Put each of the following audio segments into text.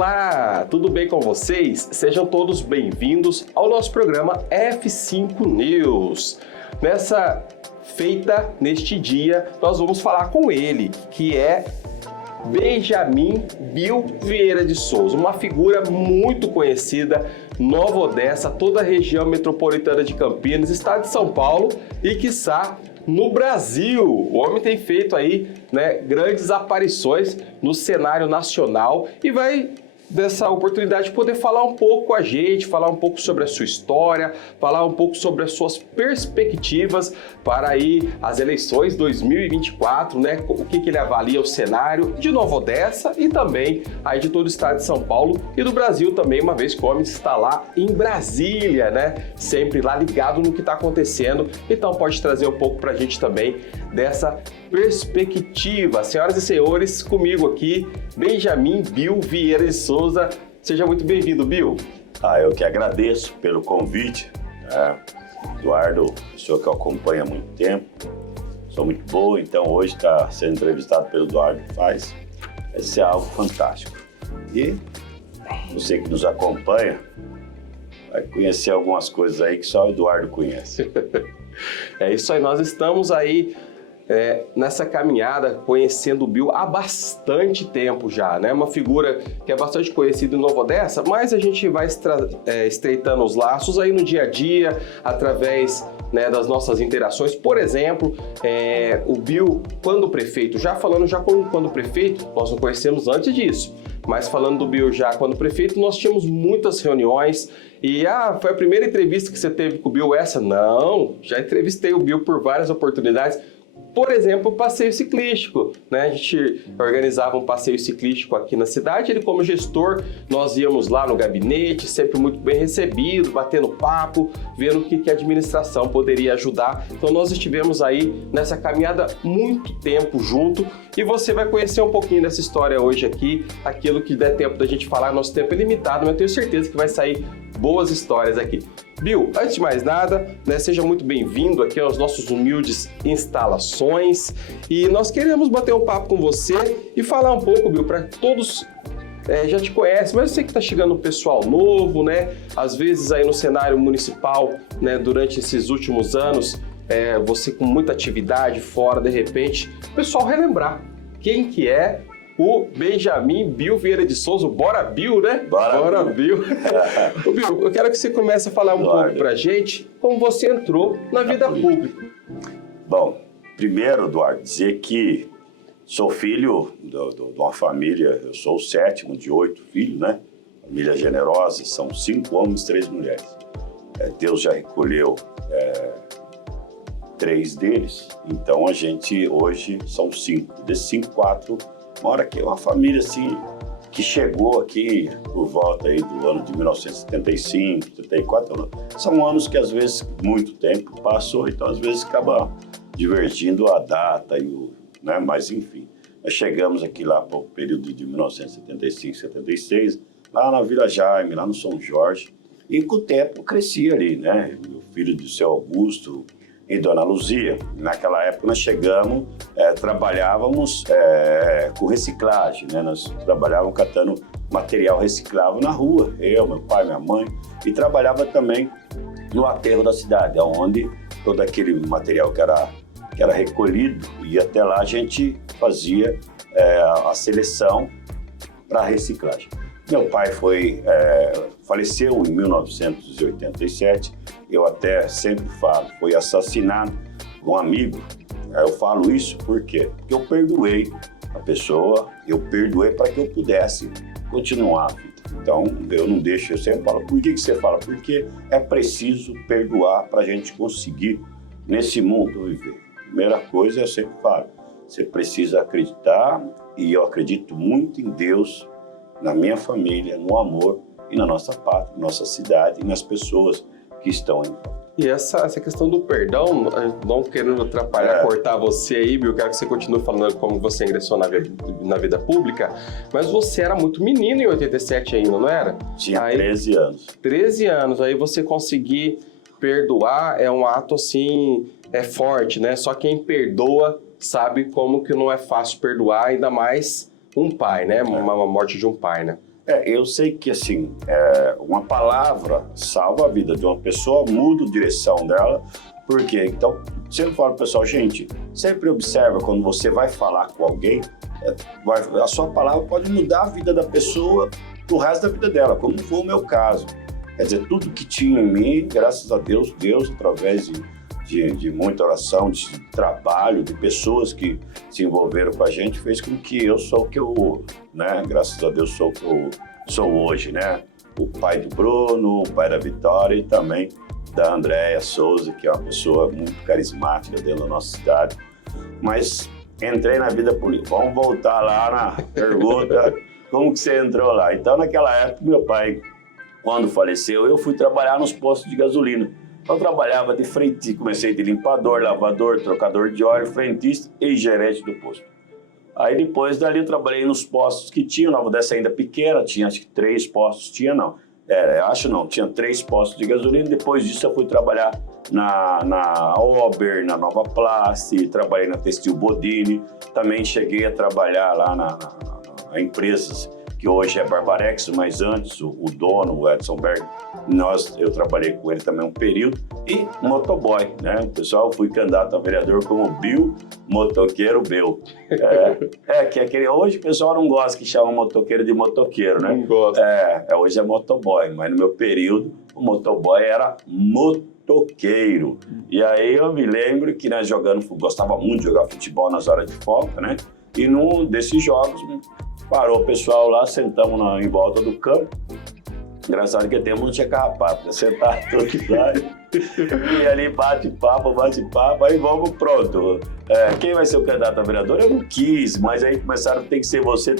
Olá, tudo bem com vocês? Sejam todos bem-vindos ao nosso programa F5 News. Neste dia, nós vamos falar com ele, que é Benjamin Bill Vieira de Souza, uma figura muito conhecida, Nova Odessa, toda a região metropolitana de Campinas, estado de São Paulo e, quiçá, no Brasil. O homem tem feito aí, grandes aparições no cenário nacional e vai dessa oportunidade poder falar um pouco com a gente, falar um pouco sobre a sua história, falar um pouco sobre as suas perspectivas para aí as eleições 2024, o que ele avalia o cenário de Nova Odessa e também aí de todo o estado de São Paulo e do Brasil também, uma vez que o homem está lá em Brasília, sempre lá ligado no que está acontecendo, então pode trazer um pouco para a gente também dessa perspectiva. Senhoras e senhores, comigo aqui, Benjamin Bill Vieira de Souza. Seja muito bem-vindo, Bill. Eu que agradeço pelo convite. Eduardo, pessoa que eu acompanho há muito tempo, sou muito boa, então hoje está sendo entrevistado pelo Eduardo vai ser algo fantástico. E você que nos acompanha vai conhecer algumas coisas aí que só o Eduardo conhece. É isso aí, nós estamos aí nessa caminhada, conhecendo o Bill há bastante tempo já, Uma figura que é bastante conhecida em Nova Odessa, mas a gente vai estreitando os laços aí no dia a dia, através das nossas interações. Por exemplo, o Bill, quando prefeito, quando prefeito, nós não conhecemos antes disso, mas falando do Bill já quando prefeito, nós tínhamos muitas reuniões e foi a primeira entrevista que você teve com o Bill essa? Não, já entrevistei o Bill por várias oportunidades. Por exemplo, o passeio ciclístico, A gente organizava um passeio ciclístico aqui na cidade, ele como gestor, nós íamos lá no gabinete, sempre muito bem recebido, batendo papo, vendo o que a administração poderia ajudar. Então nós estivemos aí nessa caminhada muito tempo junto e você vai conhecer um pouquinho dessa história hoje aqui, aquilo que der tempo da gente falar, nosso tempo é limitado, mas eu tenho certeza que vai sair boas histórias aqui. Bill, antes de mais nada, seja muito bem-vindo aqui aos nossos humildes instalações e nós queremos bater um papo com você e falar um pouco, Bill, para todos já te conhecem, mas eu sei que está chegando um pessoal novo, Às vezes aí no cenário municipal, durante esses últimos anos, você com muita atividade fora, de repente, o pessoal relembrar quem que é o Benjamin Bill Vieira de Souza. Bora, Bill, Bora, Bill. Bill, eu quero que você comece a falar um pouco pra gente como você entrou na vida pública. Bom, primeiro, Eduardo, dizer que sou filho de uma família, eu sou o sétimo de 8 filhos, Família generosa, são 5 homens, 3 mulheres. Deus já recolheu 3 deles, então a gente hoje são 5. Desses 5, 4 mora aqui, uma família assim, que chegou aqui por volta aí do ano de 1975, 74. São anos que às vezes muito tempo passou, então às vezes acaba divergindo a data, mas enfim. Nós chegamos aqui lá para o período de 1975, 76, lá na Vila Jaime, lá no São Jorge, e com o tempo cresci ali, Meu filho do seu Augusto e Dona Luzia. Naquela época nós chegamos, trabalhávamos com reciclagem, Nós trabalhávamos catando material reciclável na rua, eu, meu pai, minha mãe, e trabalhava também no aterro da cidade, onde todo aquele material que era recolhido, e até lá a gente fazia a seleção para reciclagem. Meu pai faleceu em 1987, eu até sempre falo, foi assassinado um amigo. Eu falo isso por quê? Porque eu perdoei a pessoa, eu perdoei para que eu pudesse continuar a vida. Então, eu não deixo, eu sempre falo, por que você fala? Porque é preciso perdoar para a gente conseguir nesse mundo viver. Primeira coisa, eu sempre falo, você precisa acreditar, e eu acredito muito em Deus, na minha família, no amor e na nossa pátria, na nossa cidade e nas pessoas que estão em volta. E essa questão do perdão, não querendo atrapalhar, cortar você aí, Bill, eu quero que você continue falando como você ingressou na vida pública, mas você era muito menino em 87 ainda, não era? Tinha 13 anos. 13 anos, aí você conseguir perdoar é um ato assim, forte, Só quem perdoa sabe como que não é fácil perdoar, ainda mais um pai, uma morte de um pai, Eu sei que, assim, uma palavra salva a vida de uma pessoa, muda a direção dela. Por quê? Então, sempre falo pro pessoal, gente, sempre observa quando você vai falar com alguém, a sua palavra pode mudar a vida da pessoa pro resto da vida dela, como foi o meu caso. Quer dizer, tudo que tinha em mim, graças a Deus, através de muita oração, de trabalho, de pessoas que se envolveram com a gente, fez com que eu sou o que eu, né? Graças a Deus, sou o que eu sou hoje, né? O pai do Bruno, o pai da Vitória e também da Andréia Souza, que é uma pessoa muito carismática dentro da nossa cidade. Mas entrei na vida política. Vamos voltar lá na pergunta, como que você entrou lá? Então, naquela época, meu pai, quando faleceu, eu fui trabalhar nos postos de gasolina. Eu trabalhava de frente, comecei de limpador, lavador, trocador de óleo, frentista e gerente do posto. Aí depois dali eu trabalhei nos postos que tinha, Nova Odessa ainda pequena, tinha acho que 3 postos, tinha 3 postos de gasolina. Depois disso eu fui trabalhar na Ober, na Nova Place, trabalhei na Textil Bodini, também cheguei a trabalhar lá na empresas que hoje é Barbarex, mas antes o dono, o Edson Berg, eu trabalhei com ele também um período, e motoboy, né? O pessoal, fui candidato a vereador como Bill, motoqueiro Bill. Hoje o pessoal não gosta que chama motoqueiro de motoqueiro, né? Não gosta. Hoje é motoboy, mas no meu período o motoboy era motoqueiro. E aí eu me lembro que nós gostava muito de jogar futebol nas horas de folga, né? E num desses jogos, parou o pessoal lá, sentamos em volta do campo. Engraçado que tempo não tinha carrapato, sentar todos lá. E ali bate-papo, aí vamos, pronto. Quem vai ser o candidato a vereador? Eu não quis, mas aí começaram, tem que ser você,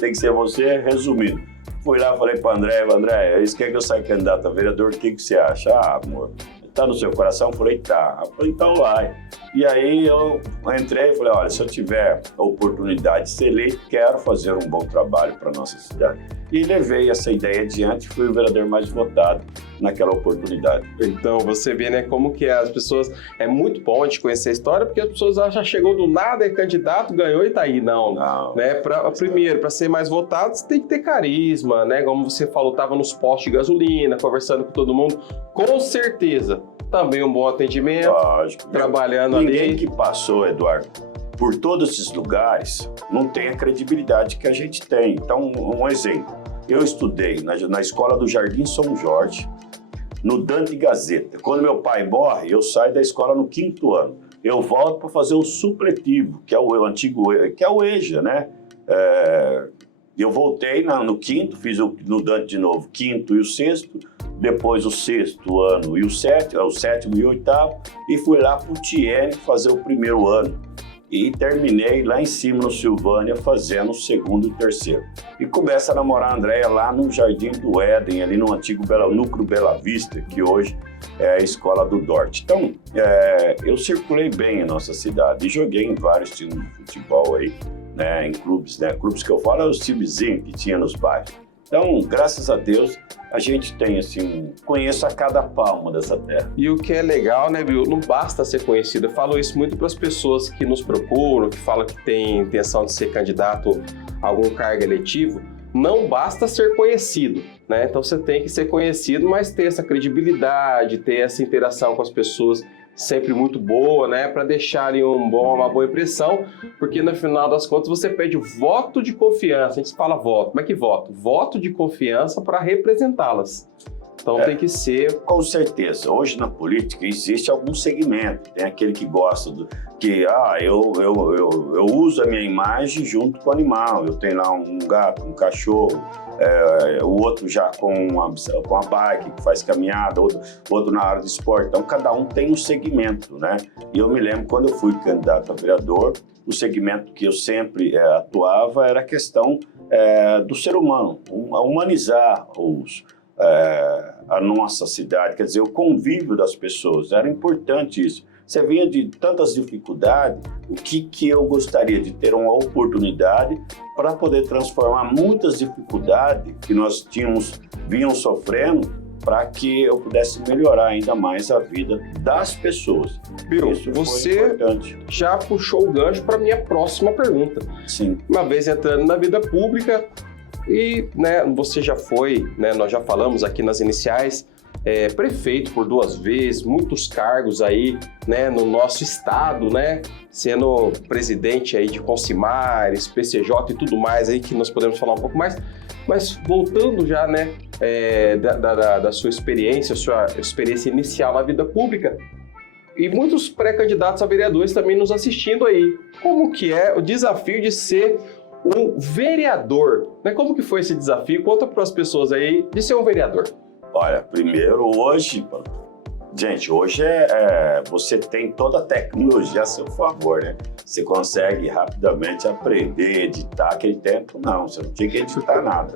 resumindo. Fui lá, falei para André, eles querem que eu saia candidato a vereador, o que você acha? Ah, amor, tá no seu coração? Eu falei, tá. Eu falei, então vai. E aí eu entrei e falei, olha, se eu tiver a oportunidade de ser eleito, quero fazer um bom trabalho para nossa cidade. E levei essa ideia adiante, fui o vereador mais votado naquela oportunidade. Então, você vê, né, como que as pessoas... É muito bom a gente conhecer a história, porque as pessoas já chegou do nada, é candidato, ganhou e tá aí. Não. Né? Primeiro, para ser mais votado, você tem que ter carisma, né? Como você falou, tava nos postos de gasolina, conversando com todo mundo. Com certeza, também um bom atendimento. Lógico. Trabalhando ali. Ninguém que passou, Eduardo, por todos esses lugares, não tem a credibilidade que a gente tem. Então, um exemplo. Eu estudei na escola do Jardim São Jorge, no Dante Gazeta. Quando meu pai morre, eu saio da escola no 5º ano. Eu volto para fazer o supletivo, que é o antigo, que é o EJA, né? Eu voltei no 5º, fiz no Dante de novo, 5º e o 6º, depois o 6º ano e o 7º, o 7º e o 8º, e fui lá para o Tiene fazer o 1º ano. E terminei lá em cima no Silvânia fazendo o 2º e 3º. E começo a namorar a Andréia lá no Jardim do Éden, ali no antigo Núcleo Bela Vista, que hoje é a escola do Dort. Então, eu circulei bem em nossa cidade e joguei em vários times de futebol aí, né, em clubes, né? Clubes que eu falo é os timezinhos que tinha nos bairros. Então, graças a Deus, a gente tem, assim, conheço a cada palmo dessa terra. E o que é legal, né, Bill? Não basta ser conhecido. Eu falo isso muito para as pessoas que nos procuram, que falam que tem intenção de ser candidato a algum cargo eletivo. Não basta ser conhecido, né? Então você tem que ser conhecido, mas ter essa credibilidade, ter essa interação com as pessoas sempre muito boa, né? Para deixarem uma boa impressão, porque no final das contas você pede o voto de confiança. A gente fala voto, como é que voto? Voto de confiança para representá-las. Então tem que ser... Com certeza. Hoje na política existe algum segmento. Tem aquele que gosta eu uso a minha imagem junto com o animal. Eu tenho lá um gato, um cachorro, o outro já com a bike, que faz caminhada, outro na área de esporte. Então cada um tem um segmento, né? E eu me lembro quando eu fui candidato a vereador, o segmento que eu sempre atuava era a questão do ser humano, humanizar a nossa cidade, quer dizer, o convívio das pessoas, era importante isso. Você vinha de tantas dificuldades, o que eu gostaria de ter uma oportunidade para poder transformar muitas dificuldades que nós vinham sofrendo, para que eu pudesse melhorar ainda mais a vida das pessoas. Bill, você já puxou o gancho para minha próxima pergunta. Sim. Uma vez entrando na vida pública, E, né, você já foi, né, nós já falamos aqui nas iniciais, prefeito por 2 vezes, muitos cargos aí, né, no nosso estado, né, sendo presidente aí de Consimares, PCJ e tudo mais aí que nós podemos falar um pouco mais. Mas voltando já, né, da sua experiência inicial na vida pública, e muitos pré-candidatos a vereadores também nos assistindo aí. Como que é o desafio de ser um vereador? Né? Como que foi esse desafio? Conta para as pessoas aí de ser um vereador. Olha, primeiro hoje, gente, hoje você tem toda a tecnologia a seu favor, né? Você consegue rapidamente aprender, editar. Aquele tempo, não, você não tinha que editar nada.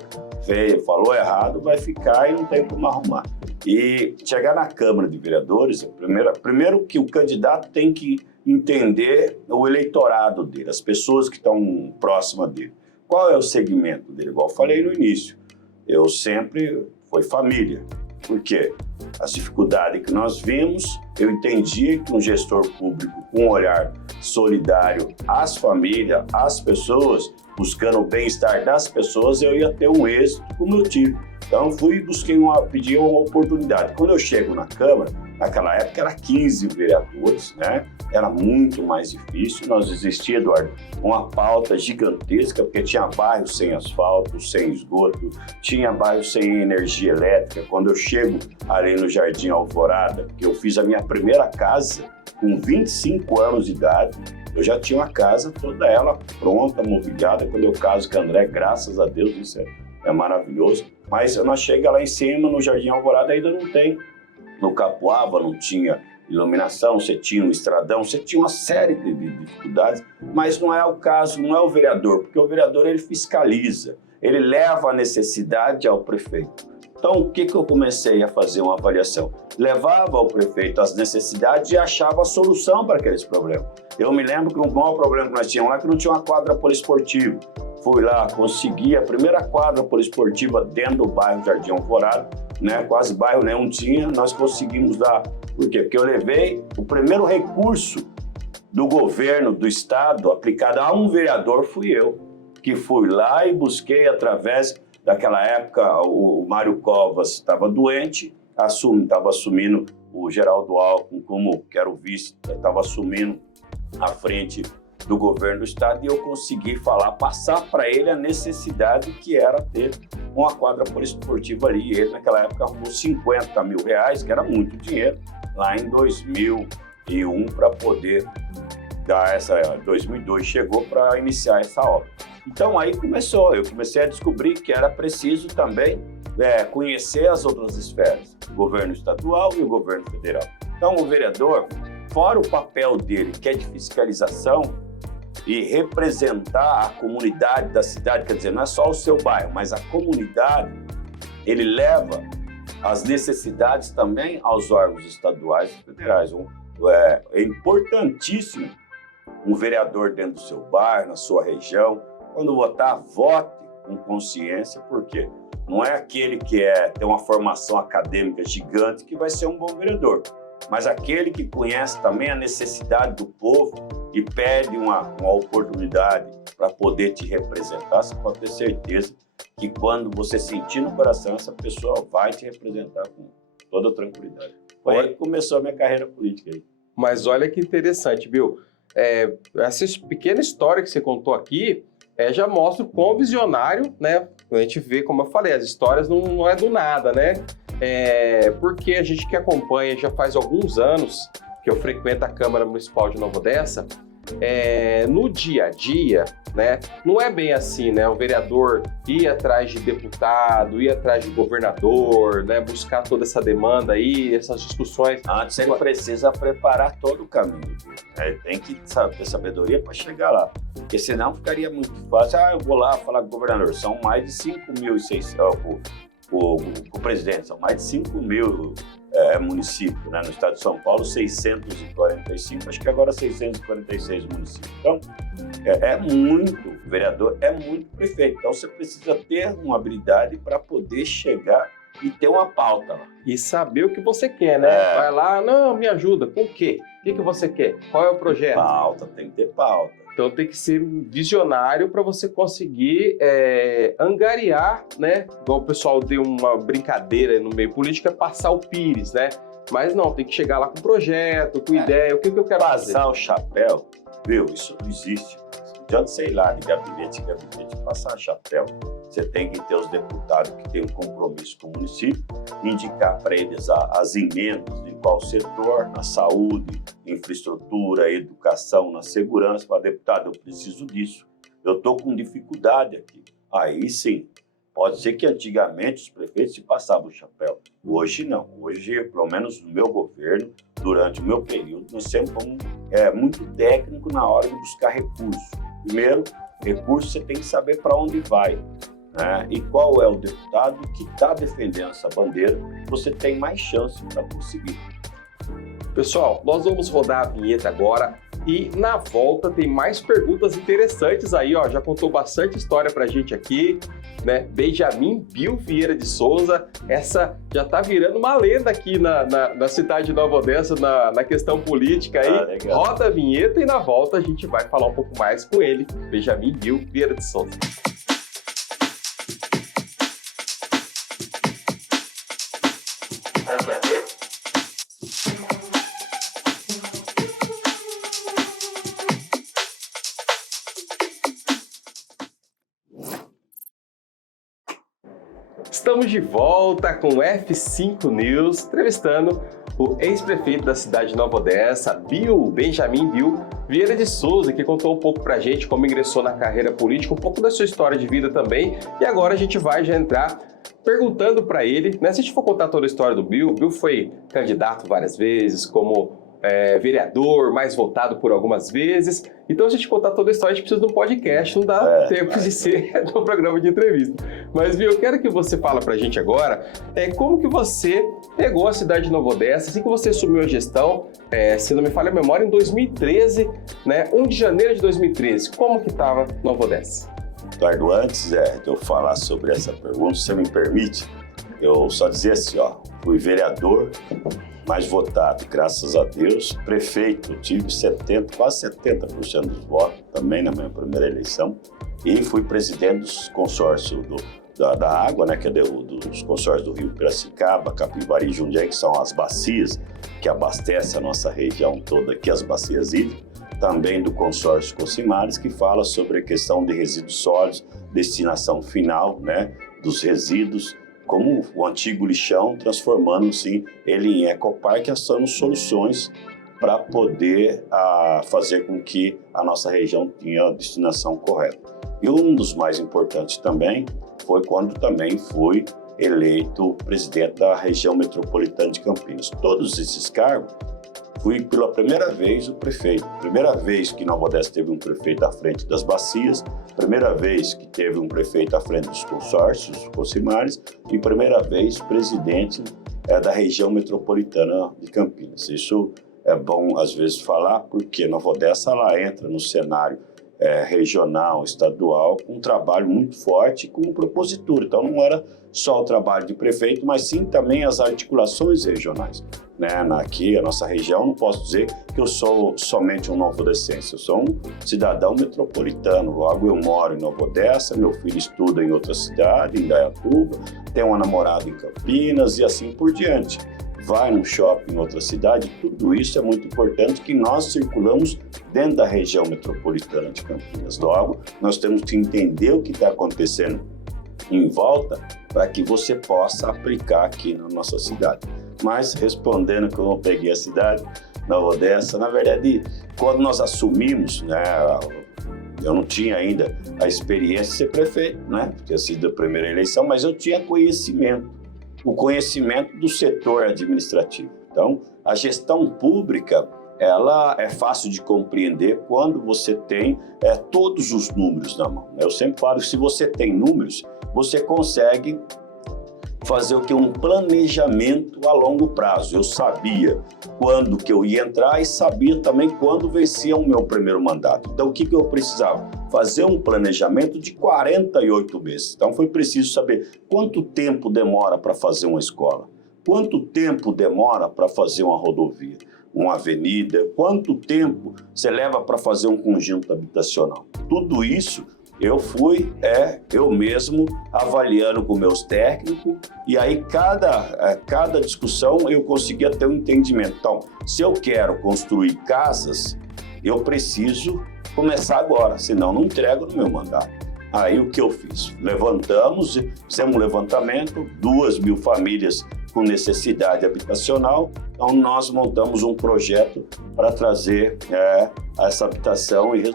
Falou errado, vai ficar e não tem como arrumar. E chegar na Câmara de Vereadores, primeiro que o candidato tem que entender o eleitorado dele, as pessoas que estão próximas dele. Qual é o segmento dele? Igual eu falei no início, eu sempre foi família. Por quê? As dificuldades que nós vimos, eu entendi que um gestor público com um olhar solidário às famílias, às pessoas, buscando o bem-estar das pessoas, eu ia ter um êxito como eu tive. Então, pedi uma oportunidade. Quando eu chego na Câmara, naquela época era 15 vereadores, né? Era muito mais difícil. Nós existia, Eduardo, uma pauta gigantesca, porque tinha bairros sem asfalto, sem esgoto, tinha bairros sem energia elétrica. Quando eu chego ali no Jardim Alvorada, que eu fiz a minha primeira casa com 25 anos de idade, eu já tinha uma casa toda ela pronta, mobiliada. Quando eu caso com o André, graças a Deus, isso é maravilhoso. Mas nós chegamos lá em cima, no Jardim Alvorada, ainda não tem. No Capuava não tinha iluminação, você tinha um estradão, você tinha uma série de dificuldades, mas não é o caso, não é o vereador, porque o vereador ele fiscaliza, ele leva a necessidade ao prefeito. Então, o que eu comecei a fazer uma avaliação? Levava ao prefeito as necessidades e achava a solução para aqueles problemas. Eu me lembro que o maior problema que nós tínhamos lá é que não tinha uma quadra poliesportiva. Fui lá, consegui a primeira quadra poliesportiva dentro do bairro Jardim Alvorada, né? Quase bairro nenhum tinha, nós conseguimos dar. Por quê? Porque eu levei o primeiro recurso do governo, do estado, aplicado a um vereador, fui eu, que fui lá e busquei através daquela época, o Mário Covas estava doente, estava assumindo o Geraldo Alckmin como que era o vice, estava assumindo a frente do governo do estado e eu consegui passar para ele a necessidade que era ter uma quadra poliesportiva ali. E ele naquela época arrumou R$50 mil, que era muito dinheiro, lá em 2001 para poder dar 2002 chegou para iniciar essa obra. Então aí eu comecei a descobrir que era preciso também conhecer as outras esferas, o governo estadual e o governo federal. Então o vereador, fora o papel dele, que é de fiscalização e representar a comunidade da cidade, quer dizer, não é só o seu bairro, mas a comunidade, ele leva as necessidades também aos órgãos estaduais e federais. É importantíssimo um vereador dentro do seu bairro, na sua região, quando votar, vote com consciência, porque não é aquele que tem uma formação acadêmica gigante que vai ser um bom vereador, mas aquele que conhece também a necessidade do povo e pede uma oportunidade para poder te representar, você pode ter certeza que quando você sentir no coração, essa pessoa vai te representar com toda tranquilidade. Foi aí que começou a minha carreira política aí. Mas olha que interessante, Bill. Essa pequena história que você contou aqui já mostra o quão visionário, né? A gente vê, como eu falei, as histórias não é do nada, né? Porque a gente que acompanha já faz alguns anos que eu frequento a Câmara Municipal de Nova Odessa, no dia a dia, né, não é bem assim, né? O vereador ir atrás de deputado, ir atrás de governador, né, buscar toda essa demanda aí, essas discussões. Antes ele precisa preparar todo o caminho. Tem que ter sabedoria para chegar lá, porque senão ficaria muito fácil. Eu vou lá falar com o governador, são mais de 5.600, o presidente, são mais de 5.000 municípios, né? No estado de São Paulo, 645, acho que agora 646 municípios. Então, muito vereador, é muito prefeito. Então, você precisa ter uma habilidade para poder chegar e ter uma pauta lá. E saber o que você quer, né? Vai lá, não, me ajuda, com o quê? que você quer? Qual é o projeto? Pauta, tem que ter pauta. Então tem que ser visionário para você conseguir angariar, né? Igual o pessoal deu uma brincadeira no meio político, é passar o pires, né? Mas não, tem que chegar lá com projeto, com ideia, o que eu quero fazer. Passar o chapéu, viu? Isso não existe. Não adianta, sei lá, de gabinete em gabinete, passar chapéu. Você tem que ter os deputados que têm um compromisso com o município, indicar para eles as emendas de qual setor, na saúde, infraestrutura, educação, na segurança. Para deputado, eu preciso disso. Eu estou com dificuldade aqui. Aí sim, pode ser que antigamente os prefeitos se passavam o chapéu. Hoje não. Hoje, pelo menos no meu governo, durante o meu período, nós sempre fomos muito técnico na hora de buscar recursos. Primeiro, recurso você tem que saber para onde vai. Né? E qual é o deputado que está defendendo essa bandeira, você tem mais chance para conseguir. Pessoal, nós vamos rodar a vinheta agora e na volta tem mais perguntas interessantes aí, ó. Já contou bastante história pra gente aqui, né? Benjamin Bill Vieira de Souza, essa já tá virando uma lenda aqui na cidade de Nova Odessa, na questão política aí. Roda a vinheta e na volta a gente vai falar um pouco mais com ele, Benjamin Bill Vieira de Souza. Estamos de volta com o F5 News, entrevistando o ex-prefeito da cidade de Nova Odessa, Benjamin Bill Vieira de Souza, que contou um pouco pra gente como ingressou na carreira política, um pouco da sua história de vida também. E agora a gente vai já entrar perguntando para ele, né? Se a gente for contar toda a história do Bill foi candidato várias vezes, como vereador, mais votado por algumas vezes. Então, se a gente contar toda a história, a gente precisa de um podcast, não dá tempo de ser um programa de entrevista. Mas, Bill, eu quero que você fale pra gente agora como que você pegou a cidade de Nova Odessa, assim que você assumiu a gestão, se não me falha a memória, em 2013, né? 1 de janeiro de 2013. Como que estava Nova Odessa? Eduardo, antes de eu falar sobre essa pergunta, se você me permite, eu só dizer assim, ó, fui vereador, mais votado, graças a Deus. Prefeito, tive quase 70% dos votos, também na minha primeira eleição. E fui presidente dos consórcios da água, né, que é dos consórcios do Rio Piracicaba, Capivari e Jundiaí, que são as bacias que abastecem a nossa região toda aqui, as bacias hídricas. Também do consórcio Cocimares, que fala sobre a questão de resíduos sólidos, destinação final, né, dos resíduos, como o antigo lixão, transformando-se ele em ecoparque, achando soluções para poder fazer com que a nossa região tenha a destinação correta. E um dos mais importantes também foi quando também fui eleito presidente da região metropolitana de Campinas. Todos esses cargos, fui pela primeira vez o prefeito. Primeira vez que Nova Odessa teve um prefeito à frente das bacias, primeira vez que teve um prefeito à frente dos consórcios, Cocimares, e primeira vez presidente da região metropolitana de Campinas. Isso é bom às vezes falar, porque Nova Odessa ela entra no cenário regional, estadual, com um trabalho muito forte, com propositura. Então não era só o trabalho de prefeito, mas sim também as articulações regionais. Né? Aqui, a nossa região, não posso dizer que eu sou somente um novodecense, eu sou um cidadão metropolitano. Logo, eu moro em Nova Odessa, meu filho estuda em outra cidade, em Dayatuba, tenho uma namorada em Campinas e assim por diante. Vai num shopping em outra cidade, tudo isso é muito importante, que nós circulamos dentro da região metropolitana de Campinas. Logo, nós temos que entender o que está acontecendo em volta para que você possa aplicar aqui na nossa cidade. Mas, respondendo que eu não peguei a cidade, Nova Odessa, na verdade, quando nós assumimos, né, eu não tinha ainda a experiência de ser prefeito, né, tinha sido a primeira eleição, mas eu tinha conhecimento, o conhecimento do setor administrativo. Então, a gestão pública, ela é fácil de compreender quando você tem todos os números na mão. Eu sempre falo que se você tem números, você consegue fazer o que? Um planejamento a longo prazo. Eu sabia quando que eu ia entrar e sabia também quando vencia o meu primeiro mandato. Então, o que eu precisava? Fazer um planejamento de 48 meses. Então, foi preciso saber quanto tempo demora para fazer uma escola, quanto tempo demora para fazer uma rodovia. uma avenida, quanto tempo você leva para fazer um conjunto habitacional. Tudo isso eu fui eu mesmo avaliando com meus técnicos, e aí cada discussão eu conseguia ter um entendimento. Então, se eu quero construir casas, eu preciso começar agora, senão não entrego no meu mandato. Aí o que eu fiz? Fizemos um levantamento, 2.000 famílias com necessidade habitacional, então nós montamos um projeto para trazer essa habitação e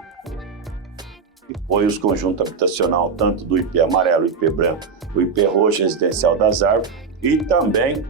foi os conjuntos habitacional, tanto do IP amarelo, o IP branco, o IP roxo residencial das árvores, e também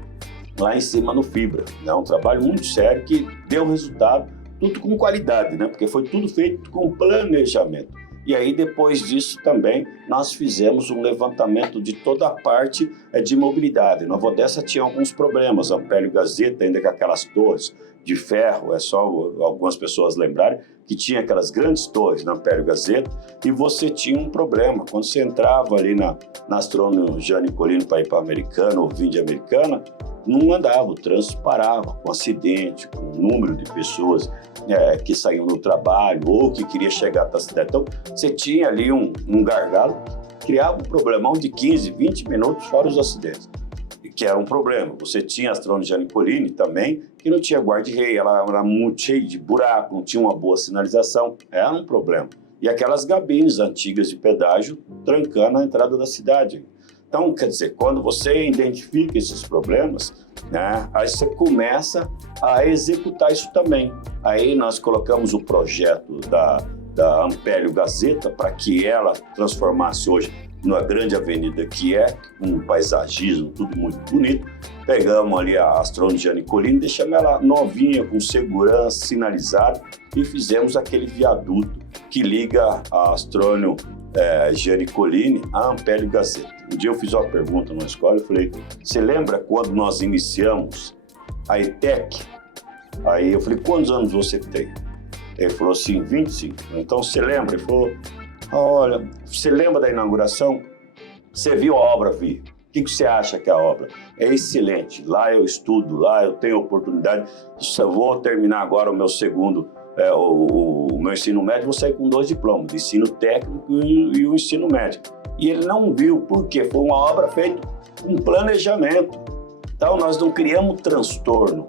lá em cima no Fibra. É um trabalho muito sério que deu resultado, tudo com qualidade, né? Porque foi tudo feito com planejamento. E aí, depois disso também, nós fizemos um levantamento de toda a parte de mobilidade. Nova Odessa tinha alguns problemas, Ampélio Gazeta, ainda com aquelas torres de ferro, é só algumas pessoas lembrarem, que tinha aquelas grandes torres na Ampélio Gazeta, e você tinha um problema. Quando você entrava ali na Astrônomo Jânio Colino para ir para a Americana ou Vinde Americana, não andava, o trânsito parava, com acidente, com número de pessoas que saíam do trabalho ou que queria chegar até a cidade. Então, você tinha ali um gargalo, criava um problemão de 15, 20 minutos, fora os acidentes, que era um problema. Você tinha a Astrônomo Jânio Colino também, que não tinha guarda-rei, ela era muito cheia de buraco, não tinha uma boa sinalização, era um problema. E aquelas gabines antigas de pedágio trancando a entrada da cidade. Então, quer dizer, quando você identifica esses problemas, né, aí você começa a executar isso também. Aí nós colocamos o projeto da Ampélio Gazeta para que ela transformasse hoje numa grande avenida que é um paisagismo, tudo muito bonito. Pegamos ali a Astrônomo Jânio Colino, deixamos ela novinha, com segurança, sinalizada, e fizemos aquele viaduto que liga a Astrônomo Jânio Colino a Ampélio Gazeta. Um dia eu fiz uma pergunta numa escola, eu falei, você lembra quando nós iniciamos a ETEC? Aí eu falei, quantos anos você tem? Ele falou assim, 25. Então você lembra? Ele falou, olha, você lembra da inauguração? Você viu a obra, Vi? O que você acha que é a obra? É excelente. Lá eu estudo, lá eu tenho oportunidade. Eu vou terminar agora o meu segundo, o meu ensino médio, vou sair com 2 diplomas, de ensino técnico e o ensino médio. E ele não viu, porque foi uma obra feita com planejamento. Então nós não criamos transtorno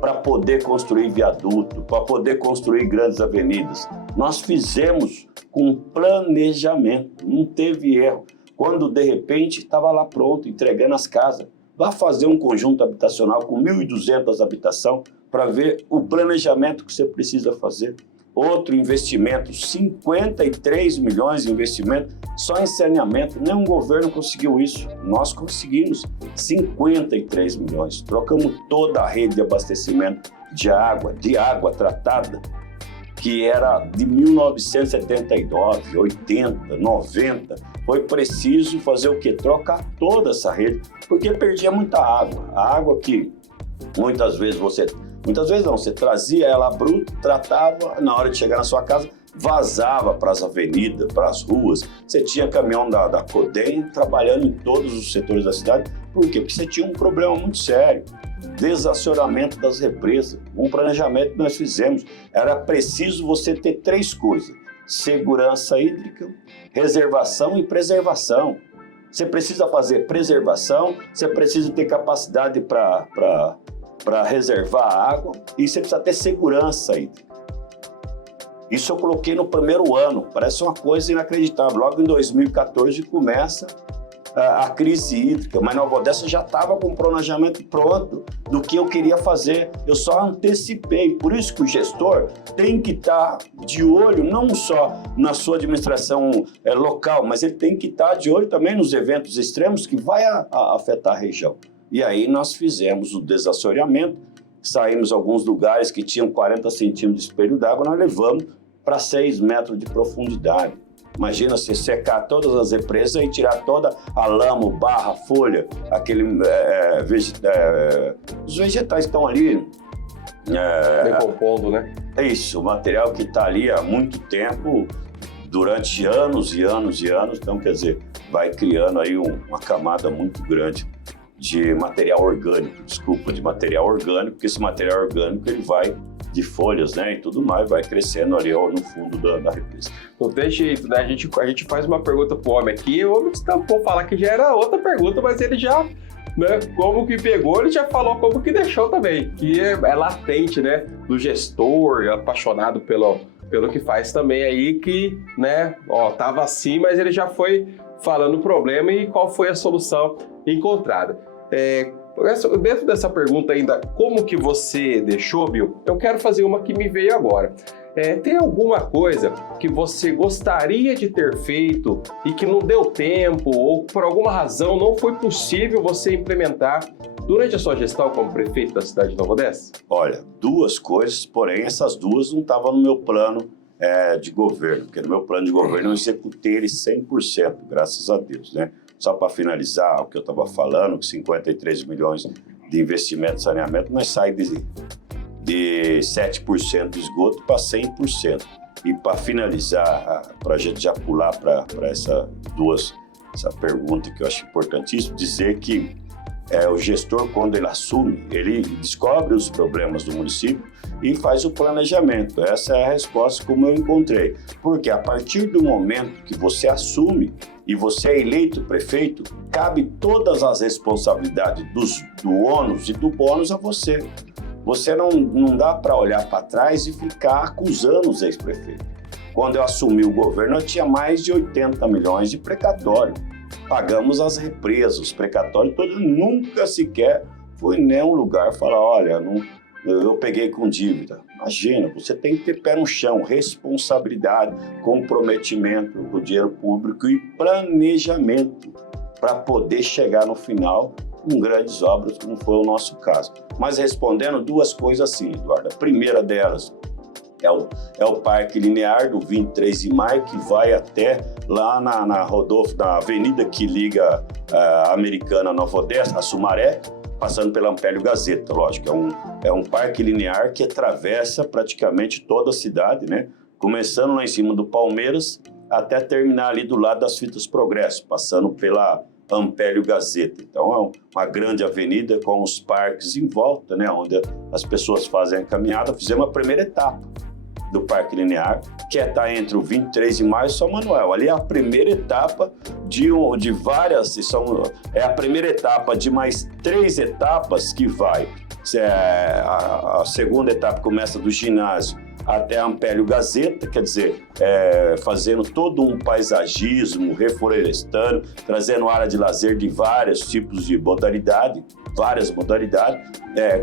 para poder construir viaduto, para poder construir grandes avenidas. Nós fizemos com planejamento, não teve erro. Quando, de repente, estava lá pronto, entregando as casas. Vá fazer um conjunto habitacional com 1.200 habitações para ver o planejamento que você precisa fazer. Outro investimento, 53 milhões de investimento só em saneamento. Nenhum governo conseguiu isso. Nós conseguimos 53 milhões. Trocamos toda a rede de abastecimento de água tratada, que era de 1979, 80, 90. Foi preciso fazer o quê? Trocar toda essa rede, porque perdia muita água. A água que muitas vezes você trazia ela bruta, tratava, na hora de chegar na sua casa, vazava para as avenidas, para as ruas. Você tinha caminhão da Codem trabalhando em todos os setores da cidade. Por quê? Porque você tinha um problema muito sério. Desacionamento das represas. Um planejamento que nós fizemos. Era preciso você ter 3 coisas. Segurança hídrica, reservação e preservação. Você precisa fazer preservação, você precisa ter capacidade para reservar água e você precisa ter segurança hídrica. Isso eu coloquei no primeiro ano, parece uma coisa inacreditável. Logo em 2014 começa a crise hídrica, mas Nova Odessa já estava com o planejamento pronto do que eu queria fazer. Eu só antecipei. Por isso que o gestor tem que estar de olho não só na sua administração local, mas ele tem que estar de olho também nos eventos extremos que vai afetar a região. E aí nós fizemos o desassoreamento, saímos alguns lugares que tinham 40 centímetros de espelho d'água, nós levamos para 6 metros de profundidade. Imagina você secar todas as represas e tirar toda a lama, barra, folha, os vegetais que estão ali. Decompondo, né? É isso, o material que está ali há muito tempo, durante anos e anos e anos, então quer dizer, vai criando aí uma camada muito grande. de material orgânico, porque esse material orgânico ele vai de folhas, né, e tudo mais, vai crescendo ali ó, no fundo da represa. Não tem jeito, né? A gente faz uma pergunta pro homem aqui, o homem estampou falar que já era outra pergunta, mas ele já, né, como que pegou, ele já falou como que deixou também, que é latente, né, do gestor, apaixonado pelo que faz também aí, que, né, ó, tava assim, mas ele já foi falando o problema e qual foi a solução encontrada. Dentro dessa pergunta ainda, como que você deixou, Bill? Eu quero fazer uma que me veio agora. Tem alguma coisa que você gostaria de ter feito e que não deu tempo ou por alguma razão não foi possível você implementar durante a sua gestão como prefeito da cidade de Nova Odessa? Olha, duas coisas, porém essas duas não estavam no meu plano de governo, porque no meu plano de governo eu executei ele 100%, graças a Deus, né? Só para finalizar o que eu estava falando, que 53 milhões de investimento em saneamento, nós saímos de 7% de esgoto para 100%. E para finalizar, para a gente já pular para essa pergunta que eu acho importantíssimo, dizer que o gestor, quando ele assume, ele descobre os problemas do município e faz o planejamento. Essa é a resposta como eu encontrei. Porque a partir do momento que você assume e você é eleito prefeito, cabe todas as responsabilidades do ônus e do bônus a você. Você não dá para olhar para trás e ficar acusando os ex-prefeitos. Quando eu assumi o governo, eu tinha mais de 80 milhões de precatório. Pagamos as represas, os precatórios todos, nunca sequer fui em nenhum lugar falar, olha, eu peguei com dívida. Imagina, você tem que ter pé no chão, responsabilidade, comprometimento com o dinheiro público e planejamento para poder chegar no final com grandes obras, como foi o nosso caso. Mas respondendo duas coisas assim, Eduardo. A primeira delas é o Parque Linear do 23 de maio, que vai até lá na avenida que liga a Americana Nova Odessa, a Sumaré, passando pela Ampélio Gazeta, lógico. É um parque linear que atravessa praticamente toda a cidade, né? Começando lá em cima do Palmeiras até terminar ali do lado das Fitas Progresso, passando pela Ampélio Gazeta. Então é uma grande avenida com os parques em volta, né? Onde as pessoas fazem a caminhada. Fizemos a primeira etapa do Parque Linear, que está entre o 23 de maio e São Manuel. Ali é a primeira etapa de várias, é a primeira etapa de mais 3 etapas que vai. A segunda etapa começa do ginásio até a Ampélio Gazeta, quer dizer, fazendo todo um paisagismo, reflorestando, trazendo área de lazer de vários tipos de modalidade,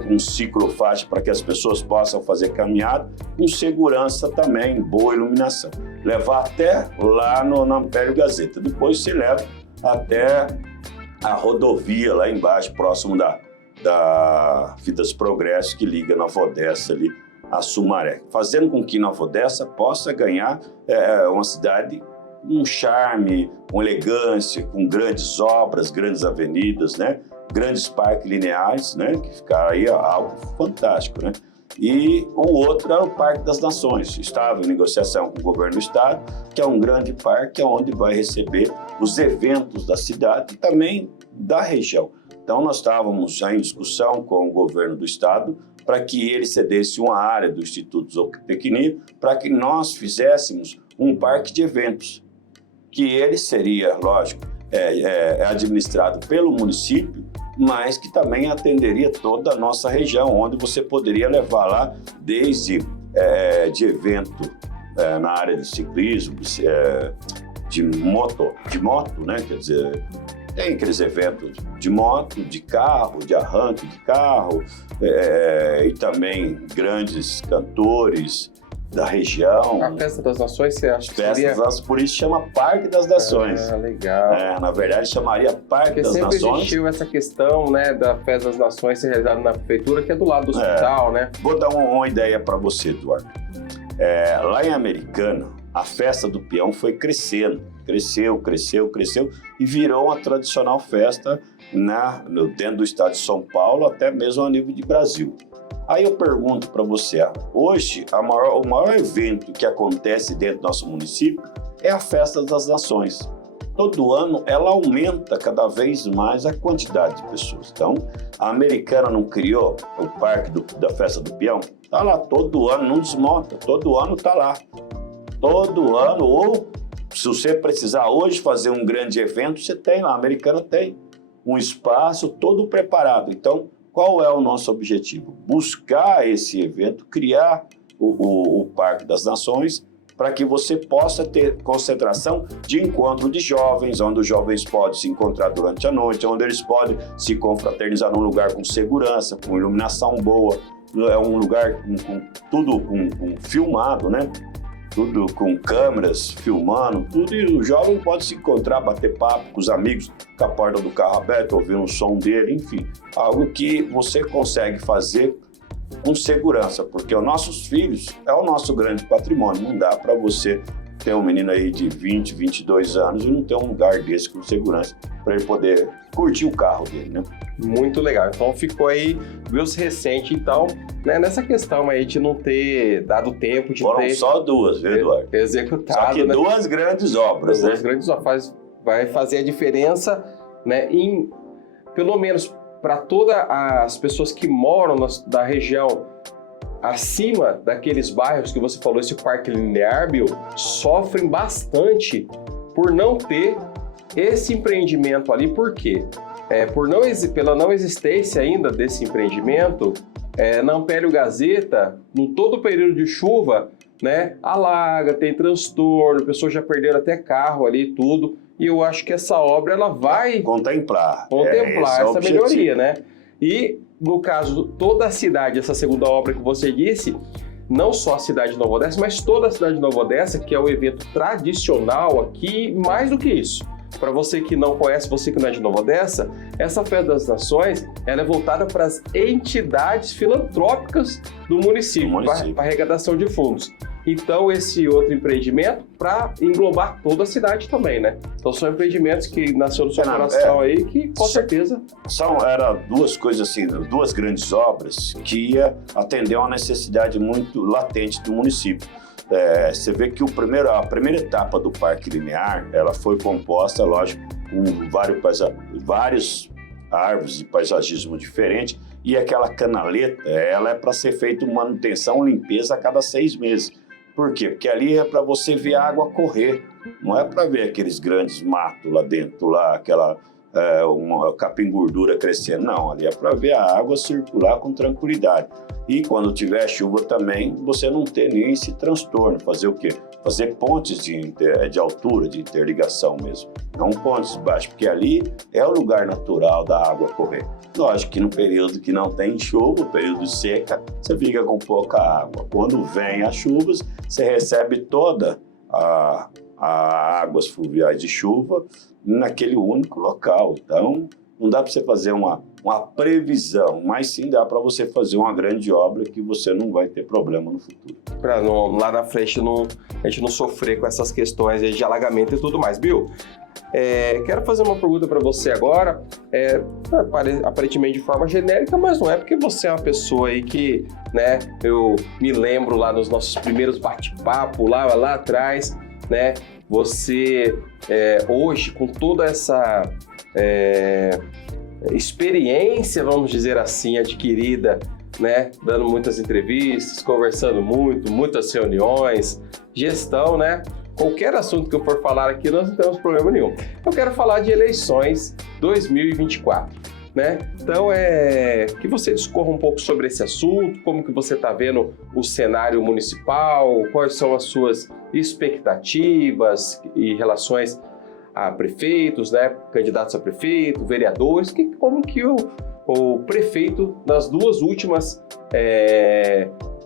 com ciclofaixa para que as pessoas possam fazer caminhada, com segurança também, boa iluminação. Levar até lá na Ampélio Gazeta. Depois se leva até a rodovia lá embaixo, próximo da Fitas Progresso, que liga Nova Odessa ali a Sumaré, fazendo com que Nova Odessa possa ganhar uma cidade com um charme, com elegância, com grandes obras, grandes avenidas, né? Grandes parques lineares, né? Que ficaram aí algo fantástico, né? E o outro era o Parque das Nações. Estava em negociação com o governo do estado, que é um grande parque onde vai receber os eventos da cidade e também da região. Então nós estávamos já em discussão com o governo do estado para que ele cedesse uma área do Instituto Zootecnia para que nós fizéssemos um parque de eventos, que ele seria, lógico, administrado pelo município, mas que também atenderia toda a nossa região, onde você poderia levar lá desde de evento na área de ciclismo, de moto, né? Quer dizer, tem aqueles eventos de moto, de carro, de arranque de carro, e também grandes cantores da região. A Festa das Nações, você acha que seria? Por isso chama Parque das Nações. Ah, legal. Na verdade, chamaria Parque das Nações. Sempre existiu essa questão, né, da Festa das Nações ser realizada na prefeitura, que é do lado do hospital, né? Vou dar uma ideia para você, Eduardo. Lá em Americana, a Festa do Peão foi crescendo. Cresceu e virou uma tradicional festa dentro do estado de São Paulo, até mesmo a nível de Brasil. Aí eu pergunto para você, hoje o maior evento que acontece dentro do nosso município é a Festa das Nações. todo ano ela aumenta cada vez mais a quantidade de pessoas. Então, a Americana não criou o parque da Festa do Peão? Está lá todo ano, não desmonta, todo ano está lá. Todo ano, ou se você precisar hoje fazer um grande evento, você tem lá, a Americana tem um espaço todo preparado. Então, qual é o nosso objetivo? Buscar esse evento, criar o Parque das Nações, para que você possa ter concentração de encontro de jovens, onde os jovens podem se encontrar durante a noite, onde eles podem se confraternizar num lugar com segurança, com iluminação boa, é um lugar com tudo filmado, né? Tudo com câmeras filmando, tudo, e o jovem pode se encontrar, bater papo com os amigos, com a porta do carro aberta, ouvir um som dele, enfim, algo que você consegue fazer com segurança, porque os nossos filhos é o nosso grande patrimônio. Não dá para você ter um menino aí de 20, 22 anos e não ter um lugar desse com segurança para ele poder curtir o carro dele, né? Muito legal. Então ficou aí, viu-se recente, então, né, nessa questão aí de não ter dado tempo de Foram só duas, viu, Eduardo? Executado. Só que né? duas grandes obras, Duas né? grandes obras. Vai fazer a diferença, né, em, pelo menos para todas as pessoas que moram da região acima daqueles bairros que você falou, esse parque linear, Bill, sofrem bastante por não ter esse empreendimento ali. Por quê? Pela não existência ainda desse empreendimento, na Ampério Gazeta, em todo o período de chuva, né, alaga, tem transtorno, pessoas já perderam até carro ali e tudo. E eu acho que essa obra ela vai contemplar essa melhoria, né? E, no caso, toda a cidade, essa segunda obra que você disse, não só a cidade de Nova Odessa, mas toda a cidade de Nova Odessa, que é o evento tradicional aqui, mais do que isso. Para você que não conhece, você que não é de Nova Odessa, essa Festa das Nações ela é voltada para as entidades filantrópicas do município. Para arrecadação de fundos. Então, esse outro empreendimento para englobar toda a cidade também, né? Então, são empreendimentos que nasceram no seu coração aí, que com certeza... Eram duas coisas assim, duas grandes obras que ia atender uma necessidade muito latente do município. Você vê que a primeira etapa do Parque Linear, ela foi composta, lógico, com vários árvores de paisagismo diferente, e aquela canaleta, ela é para ser feita manutenção, limpeza a cada 6 meses. Por quê? Porque ali é para você ver a água correr, não é para ver aqueles grandes matos lá dentro, uma capim gordura crescendo, não, ali é para ver a água circular com tranquilidade. E quando tiver chuva também, você não ter nem esse transtorno. Fazer o quê? Fazer pontes de altura, de interligação mesmo, não pontes baixas, porque ali é o lugar natural da água correr. Lógico que no período que não tem chuva, período de seca, você fica com pouca água. Quando vem as chuvas, você recebe toda a águas fluviais de chuva naquele único local. Então, não dá para você fazer uma previsão, mas sim dá para você fazer uma grande obra que você não vai ter problema no futuro. Para lá na frente a gente não sofrer com essas questões de alagamento e tudo mais. Bill, quero fazer uma pergunta para você agora, aparentemente de forma genérica, mas não é, porque você é uma pessoa aí que, né, eu me lembro lá nos nossos primeiros bate-papo lá atrás, né, você hoje com toda essa experiência, vamos dizer assim, adquirida, né, dando muitas entrevistas, conversando muitas reuniões, gestão, né? Qualquer assunto que eu for falar aqui, nós não temos problema nenhum. Eu quero falar de eleições 2024, né? Então, que você discorra um pouco sobre esse assunto, como que você está vendo o cenário municipal, quais são as suas expectativas e relações a prefeitos, né? Candidatos a prefeito, vereadores, como que o prefeito, nas duas últimas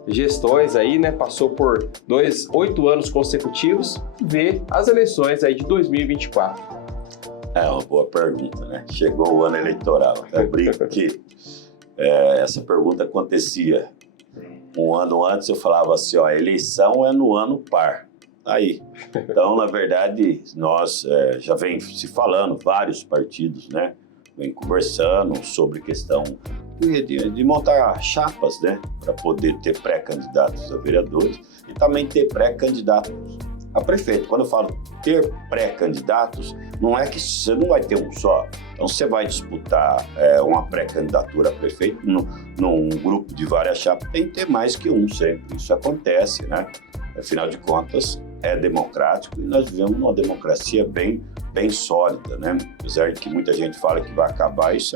gestões aí, né, passou por 8 anos consecutivos, vê as eleições aí de 2024. É uma boa pergunta, né? Chegou o ano eleitoral. Eu brinco que essa pergunta acontecia um ano antes, eu falava assim, a eleição é no ano par. Aí. Então, na verdade, nós já vem se falando, vários partidos, né? Vem conversando sobre questão de montar chapas, né? Para poder ter pré-candidatos a vereadores e também ter pré-candidatos a a prefeito. Quando eu falo ter pré-candidatos, não é que você não vai ter um só. Então, você vai disputar uma pré-candidatura a prefeito num grupo de várias chapas, tem que ter mais que um sempre. Isso acontece, né? Afinal de contas, é democrático e nós vivemos numa democracia bem sólida, né? Apesar de que muita gente fala que vai acabar, isso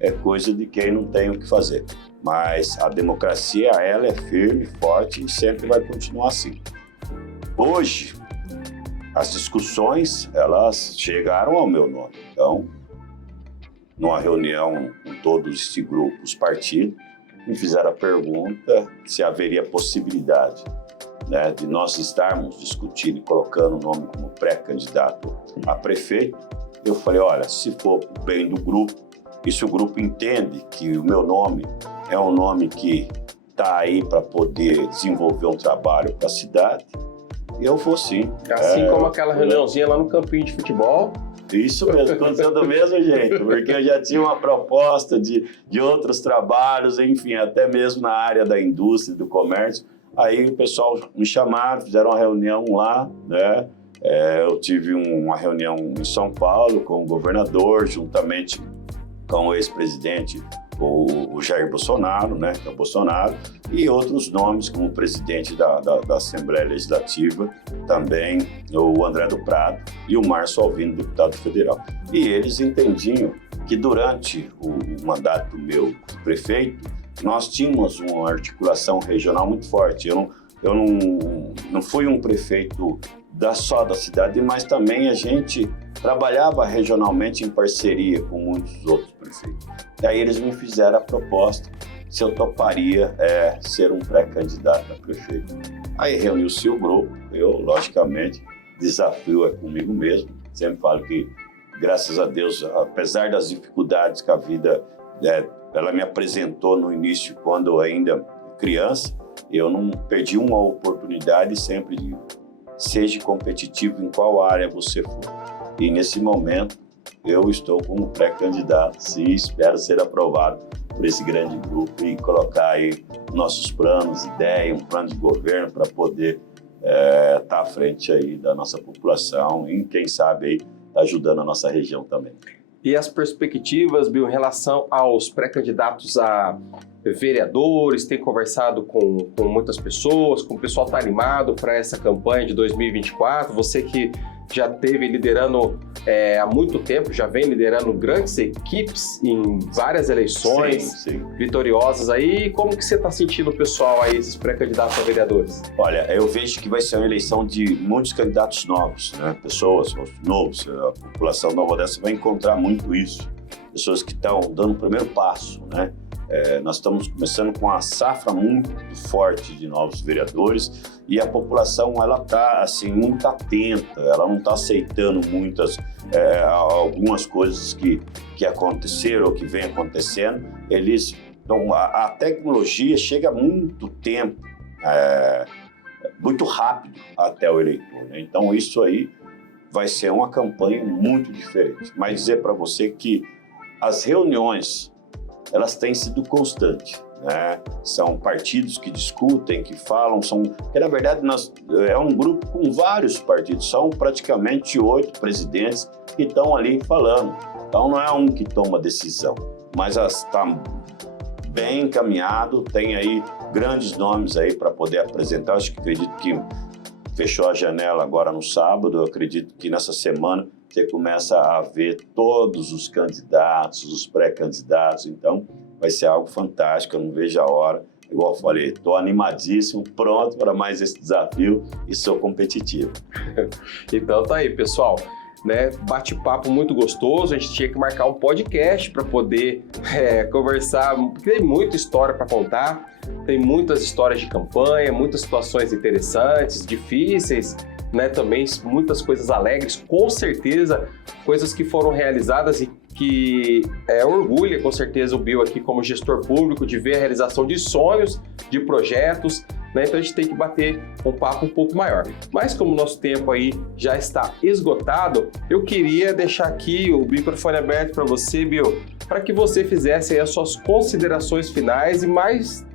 é coisa de quem não tem o que fazer. Mas a democracia, ela é firme, forte e sempre vai continuar assim. Hoje, as discussões, elas chegaram ao meu nome. Então, numa reunião com todos esses grupos, os partidos, me fizeram a pergunta se haveria possibilidade, né, de nós estarmos discutindo e colocando o nome como pré-candidato a prefeito. Eu falei, olha, se for o bem do grupo, e se o grupo entende que o meu nome é um nome que está aí para poder desenvolver um trabalho para a cidade, eu vou sim. Assim como aquela reuniãozinha lá no campinho de futebol. Isso mesmo, aconteceu do mesmo jeito, porque eu já tinha uma proposta de outros trabalhos, enfim, até mesmo na área da indústria, do comércio. Aí o pessoal me chamaram, fizeram uma reunião lá, né? Eu tive uma reunião em São Paulo com o governador, juntamente com o ex-presidente, o Jair Bolsonaro, né? Que é o Bolsonaro, e outros nomes, como o presidente da Assembleia Legislativa, também o André do Prado e o Márcio Alvino, deputado federal. E eles entendiam que durante o mandato meu prefeito, nós tínhamos uma articulação regional muito forte. Eu não fui um prefeito só da cidade, mas também a gente trabalhava regionalmente em parceria com muitos outros prefeitos. E aí eles me fizeram a proposta se eu toparia ser um pré-candidato a prefeito. Aí reuniu-se o grupo, eu, logicamente, desafio é comigo mesmo. Sempre falo que, graças a Deus, apesar das dificuldades que a vida ela me apresentou no início, quando eu ainda criança, eu não perdi uma oportunidade, sempre digo, seja competitivo em qual área você for. E nesse momento, eu estou como pré-candidato, sim, espero ser aprovado por esse grande grupo e colocar aí nossos planos, ideias, um plano de governo para poder estar à frente aí da nossa população e, quem sabe, aí, ajudando a nossa região também. E as perspectivas, Bill, em relação aos pré-candidatos a vereadores, tem conversado com muitas pessoas, com o pessoal está animado para essa campanha de 2024, você que já esteve liderando há muito tempo, já vem liderando grandes equipes em várias eleições vitoriosas aí, como que você está sentindo o pessoal aí, esses pré-candidatos a vereadores? Olha, eu vejo que vai ser uma eleição de muitos candidatos novos, né? Pessoas novos, a população da Nova Odessa vai encontrar muito isso, pessoas que estão dando o primeiro passo, né? Nós estamos começando com uma safra muito forte de novos vereadores e a população ela está assim, muito atenta, ela não está aceitando algumas coisas que aconteceram ou que vem acontecendo. Então, a tecnologia chega há muito tempo, muito rápido até o eleitor, né? Então isso aí vai ser uma campanha muito diferente. Mas dizer para você que as reuniões elas têm sido constantes, né? São partidos que discutem, que falam, porque na verdade é um grupo com vários partidos, são praticamente 8 presidentes que estão ali falando. Então não é um que toma decisão, mas está bem encaminhado, tem aí grandes nomes aí para poder apresentar. Acredito que fechou a janela agora no sábado, eu acredito que nessa semana você começa a ver todos os candidatos, os pré-candidatos, então vai ser algo fantástico, eu não vejo a hora. Igual eu falei, estou animadíssimo, pronto para mais esse desafio e sou competitivo. Então tá aí, pessoal, né? Bate-papo muito gostoso, a gente tinha que marcar um podcast para poder conversar, tem muita história para contar, tem muitas histórias de campanha, muitas situações interessantes, difíceis, né, também muitas coisas alegres, com certeza, coisas que foram realizadas e que orgulha com certeza o Bill aqui como gestor público de ver a realização de sonhos, de projetos, né? Então a gente tem que bater um papo um pouco maior. Mas como o nosso tempo aí já está esgotado, eu queria deixar aqui o microfone aberto para você, Bill, para que você fizesse aí as suas considerações finais e mais,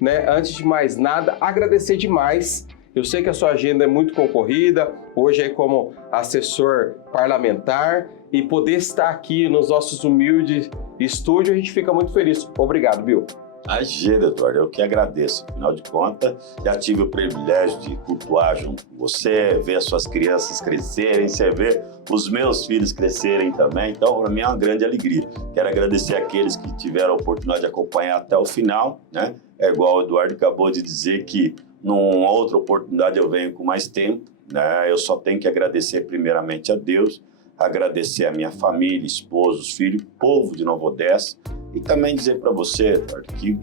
né, antes de mais nada, agradecer demais Eu sei que a sua agenda é muito concorrida, hoje aí como assessor parlamentar, e poder estar aqui nos nossos humildes estúdios, a gente fica muito feliz. Obrigado, Bill. Imagina, Eduardo, eu que agradeço. Afinal de contas, já tive o privilégio de cultuar junto com você, ver as suas crianças crescerem, você ver os meus filhos crescerem também. Então, para mim é uma grande alegria. Quero agradecer aqueles que tiveram a oportunidade de acompanhar até o final, né? É igual o Eduardo acabou de dizer que numa outra oportunidade eu venho com mais tempo, né? Eu só tenho que agradecer primeiramente a Deus, agradecer a minha família, esposa, os filhos, povo de Nova Odessa. E também dizer para você, Eduardo, que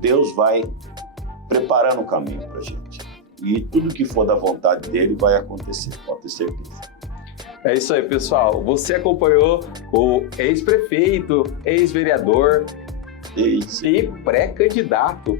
Deus vai preparando o caminho para a gente. E tudo que for da vontade dele vai acontecer, pode ter certeza. É isso aí, pessoal. Você acompanhou o ex-prefeito, ex-vereador e pré-candidato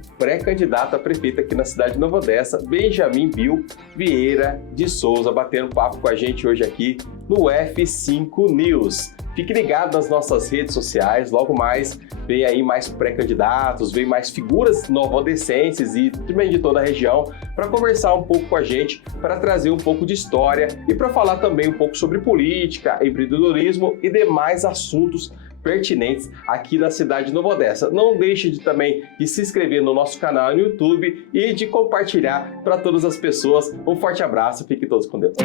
a prefeito aqui na cidade de Nova Odessa, Benjamin Bill Vieira de Souza, batendo papo com a gente hoje aqui no F5 News. Fique ligado nas nossas redes sociais, logo mais vem aí mais pré-candidatos, vem mais figuras novodescenses e também de toda a região para conversar um pouco com a gente, para trazer um pouco de história e para falar também um pouco sobre política, empreendedorismo e demais assuntos pertinentes aqui na cidade de Nova Odessa. Não deixe de também de se inscrever no nosso canal no YouTube e de compartilhar para todas as pessoas. Um forte abraço, fiquem todos com Deus.